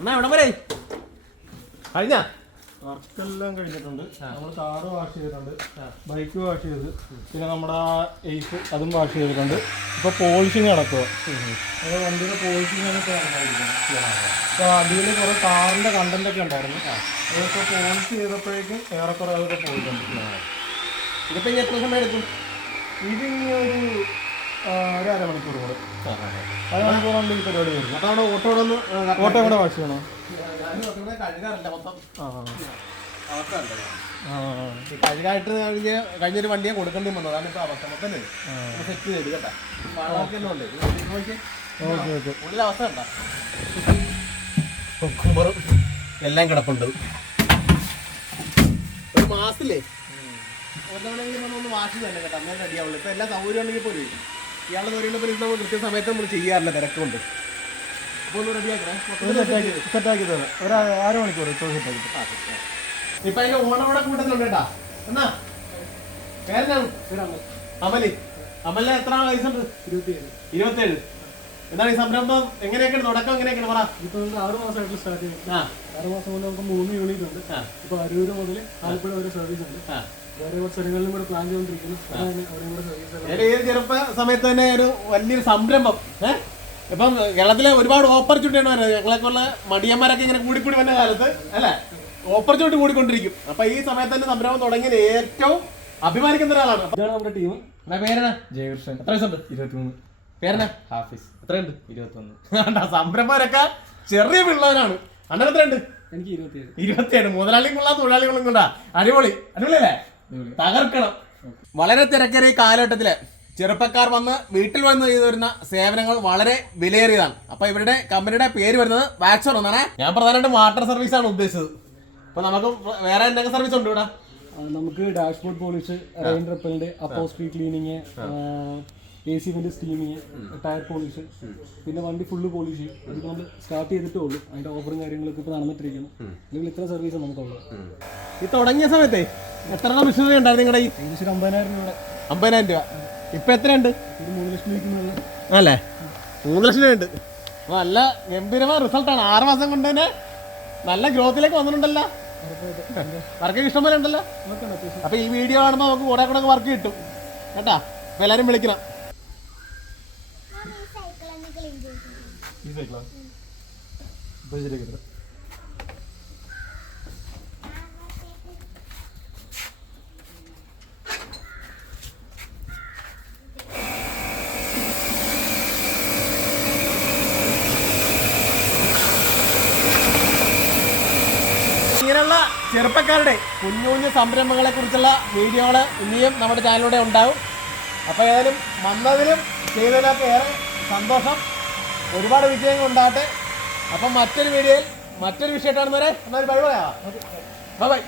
എന്നാ എവിടെ വരെ. കഴിഞ്ഞ? വർക്കെല്ലാം കഴിഞ്ഞിട്ടുണ്ട്. നമ്മൾ കാറ് വാഷ് ചെയ്തിട്ടുണ്ട്. ബൈക്ക് വാഷ് ചെയ്ത്. പിന്നെ നമ്മുടെ എയ്സ് അതും വാഷ് ചെയ്തിട്ടുണ്ട്. ഇപ്പൊ പോളിഷിങ് നടക്കുക അത് വണ്ടിയുടെ പോളിഷിങ് ഒക്കെ അപ്പൊ അടിയിൽ കുറെ കാറിന്റെ കണ്ടന്റ് ഒക്കെ ഉണ്ടായിരുന്നു. അതിപ്പോൾ പോളിഷ് ചെയ്തപ്പോഴേക്കും ഏറെക്കുറെ അതൊക്കെ പോയിട്ടുണ്ട് ഇതിപ്പോ ഇനി എത്ര സമയം എടുക്കും? ഇതിങ്ങനെ ഒരു ആ, ഒരു അരമണിക്കൂർ കൂടെ അരമണിക്കൂർ കൊണ്ട് ഈ പരിപാടി വരും അതാണ് ഓട്ടോ ഓട്ടോ കൂടെ വാഷ് ചെയ്യണോ കഴുകായിട്ട് കഴിഞ്ഞ് കഴിഞ്ഞൊരു വണ്ടിയെ കൊടുക്കേണ്ടി വന്നു. അതാണ് ഇപ്പൊ അവസ്ഥ. മൊത്തം സെറ്റ് ചെയ്ത് കേട്ടാ വളർക്കെല്ലാം ഉണ്ട്? Okay okay. ഉള്ളിലെ അവസ്ഥ കണ്ടാ കുമ്പറും എല്ലാം കിടപ്പുണ്ട്. ഒരു മാസത്തില്ലേ ഒരെണ്ണമെങ്കിലും വന്ന് ഒന്ന് വാഷ് തന്നെ കേട്ടോ. അന്നേരം റെഡിയാവുള്ളൂ ഇപ്പൊ എല്ലാ സൗകര്യം ഉണ്ടെങ്കിൽ പോലും ഇയാളുടെ പറയുമ്പോൾ നമ്മൾ കൃത്യസമയത്ത് നമ്മൾ ചെയ്യാറില്ല തിരക്കുണ്ട് അപ്പോൾ ഒന്ന് റെഡിയാക്കണേ സെറ്റാക്കി തരാം. ഒരു അര- മണിക്കൂർ ഇപ്പോൾ സെറ്റാക്കി ഇപ്പൊ അതിന്റെ ഓണവിടെ കൂട്ടത്തിലുണ്ട് കേട്ടാ. എന്നാ? പേരെന്താണ് അമൽ. അമലിന് എത്ര വയസ്സുണ്ട് ഇരുപത്തേഴ് എന്താണ് ഈ സംരംഭം? എങ്ങനെയൊക്കെയാണ് തുടക്കം എങ്ങനെയൊക്കെയാണ്? പറ. ഇപ്പൊ നമുക്ക് ആറ് മാസമായിട്ട് സ്റ്റാർട്ട് ചെയ്യും ആറ് മാസം മുന്നേ നമുക്ക് മൂന്ന് യൂണിറ്റ് ഉണ്ട്. ആ. ഇപ്പൊ അരൂര് മുതൽ ആലപ്പുഴ വരെ സർവീസ് ഉണ്ട്. ഏത് ചെറുപ്പ സമയത്ത് തന്നെ ഒരു വലിയൊരു സംരംഭം ഏഹ് ഇപ്പം കേരളത്തിലെ ഒരുപാട് ഓപ്പർച്യൂണിറ്റിയാണ് വരുന്നത്. ഞങ്ങളെക്കുള്ള മടിയന്മാരൊക്കെ ഇങ്ങനെ കൂടിക്കൂടി വന്ന കാലത്ത് അല്ലേ? ഓപ്പർച്യൂണിറ്റി കൂടിക്കൊണ്ടിരിക്കും. അപ്പൊ ഈ സമയത്ത് തന്നെ സംരംഭം തുടങ്ങിയത് ഏറ്റവും അഭിമാനിക്കുന്ന ഒരാളാണ്. ഇതാണ് നമ്മുടെ ടീം ജയകൃഷ്ണൻ. എത്ര വയസ്സുണ്ട്? ഇരുപത്തിമൂന്ന്. പേരെന്നാ? ഹാഫിസ്. എത്രയുണ്ട്? ഇരുപത്തൊന്ന്. സംരംഭകരൊക്കെ ചെറിയ പിള്ളേരാണ്. അണ്ണൻ എത്രയുണ്ട്? എനിക്ക് ഇരുപത്തിയേഴ്. ഇരുപത്തിയേഴ്. മുതലാളിയും കൊള്ളാം തൊഴിലാളികളും കൊണ്ടാ അടിപൊളി. അടിപൊളിയല്ലേ? തകർക്കണം. വളരെ തിരക്കേറിയ കാലഘട്ടത്തിൽ ചെറുപ്പക്കാർ വന്ന് വീട്ടിൽ വന്ന് ചെയ്തു വരുന്ന സേവനങ്ങൾ വളരെ വിലയേറിയതാണ്. അപ്പൊ ഇവരുടെ കമ്പനിയുടെ പേര് വരുന്നത് വാക്സർ എന്നാണ്. ഞാൻ പ്രധാനമായിട്ടും വാട്ടർ സർവീസ് ആണ് ഉദ്ദേശിച്ചത്. അപ്പൊ നമുക്ക് വേറെ എന്തൊക്കെ സർവീസ് ഉണ്ട് ഇവിടെ? നമുക്ക് dashboard polish rain റെപ്പലിന്റെ upholstery cleaning A C vent steaming tyre polish പിന്നെ വണ്ടി ഫുള്ള് പോളിഷ് ചെയ്യും ഇത് നമ്മൾ സ്റ്റാർട്ട് ചെയ്തിട്ടേ ഉള്ളൂ. അതിന്റെ ഓഫറും കാര്യങ്ങളൊക്കെ ഇപ്പോൾ നടന്നിട്ടിരിക്കുന്നു. അല്ലെങ്കിൽ ഇത്ര സർവീസ് നമുക്കുള്ളത്. ഈ തുടങ്ങിയ സമയത്തേ എത്ര എണ്ണം മിഷനറി ഉണ്ടായിരുന്നു നിങ്ങളുടെ ഈ? ഏകദേശം ഒരു അമ്പതിനായിരം രൂപ അമ്പതിനായിരം രൂപ. ഇപ്പൊ എത്രയുണ്ട്? ഒരു മൂന്ന് ലക്ഷം രൂപയ്ക്ക് മുകളിൽ അല്ലേ മൂന്ന് ലക്ഷം രൂപയുണ്ട്. ഉണ്ട് നല്ല ഗംഭീരമായ റിസൾട്ടാണ് ആറ് മാസം കൊണ്ട് തന്നെ നല്ല ഗ്രോത്തിലേക്ക് വന്നിട്ടുണ്ടല്ലോ. വർക്ക് ഇഷ്ടം പോലെ ഉണ്ടല്ലോ അപ്പൊ ഈ വീഡിയോ കാണുമ്പോൾ നമുക്ക് കുറെ കൂടെ വർക്ക് കിട്ടും. കേട്ടാ? അപ്പൊ എല്ലാരും വിളിക്കണം. ഈ സൈക്കിളാണ് ഇങ്ങനെയുള്ള ചെറുപ്പക്കാരുടെ കുഞ്ഞു കുഞ്ഞു സംരംഭങ്ങളെ കുറിച്ചുള്ള വീഡിയോകൾ ഇനിയും നമ്മുടെ ചാനലിലൂടെ ഉണ്ടാവും. അപ്പോൾ ഏതായാലും വന്നതിലും ചെയ്തതിലൊക്കെ ഏറെ സന്തോഷം. ഒരുപാട് വിജയങ്ങൾ ഉണ്ടാകട്ടെ. അപ്പം മറ്റൊരു വീഡിയോയിൽ മറ്റൊരു വിഷയമായിട്ടാണ് വരെ എന്നാൽ ബൈ ബൈ ബൈ.